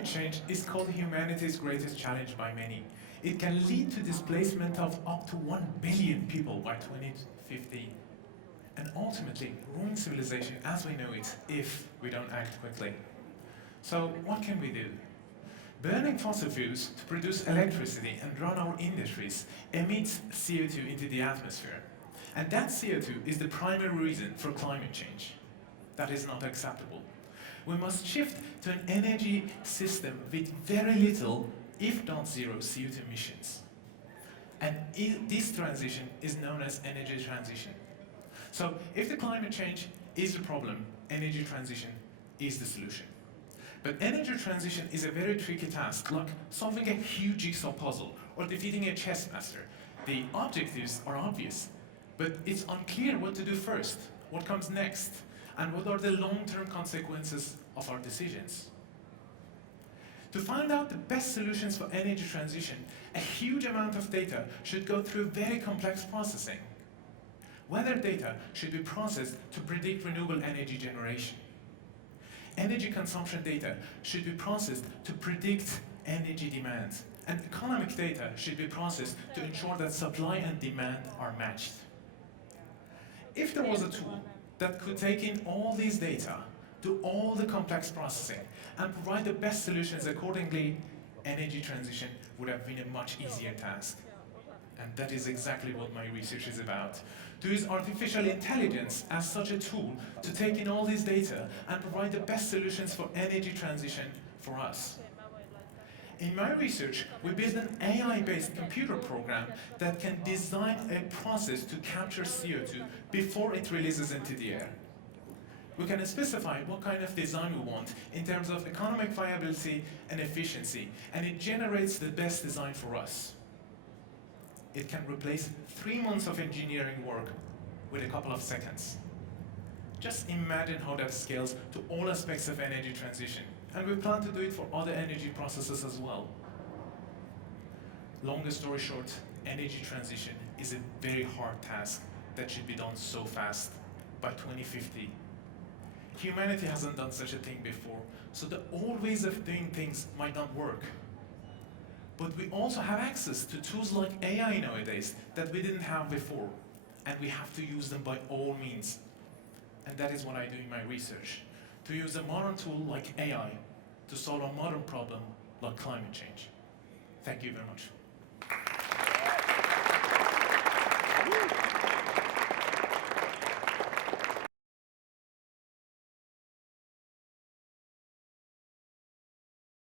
Climate change is called humanity's greatest challenge by many. It can lead to displacement of up to 1 billion people by 2050, and ultimately ruin civilization as we know it if we don't act quickly. So what can we do? Burning fossil fuels to produce electricity and run our industries emits CO2 into the atmosphere. And that CO2 is the primary reason for climate change. That is not acceptable. We must shift to an energy system with very little, if not zero, CO2 emissions. And this transition is known as energy transition. So if the climate change is the problem, energy transition is the solution. But energy transition is a very tricky task, like solving a huge jigsaw puzzle or defeating a chess master. The objectives are obvious, but it's unclear what to do first, what comes next, and what are the long-term consequences of our decisions. To find out the best solutions for energy transition, a huge amount of data should go through very complex processing. Weather data should be processed to predict renewable energy generation. Energy consumption data should be processed to predict energy demand. And economic data should be processed to ensure that supply and demand are matched. If there was a tool that could take in all these data, do all the complex processing, and provide the best solutions accordingly, energy transition would have been a much easier task. And that is exactly what my research is about. To use artificial intelligence as such a tool to take in all this data and provide the best solutions for energy transition for us. In my research, we built an AI-based computer program that can design a process to capture CO2 before it releases into the air. We can specify what kind of design we want in terms of economic viability and efficiency, and it generates the best design for us. It can replace 3 months of engineering work with a couple of seconds. Just imagine how that scales to all aspects of energy transition. And we plan to do it for other energy processes as well. Longer story short, energy transition is a very hard task that should be done so fast, by 2050. Humanity hasn't done such a thing before, so the old ways of doing things might not work. But we also have access to tools like AI nowadays that we didn't have before, and we have to use them by all means. And that is what I do in my research, to use a modern tool like AI to solve a modern problem like climate change. Thank you very much.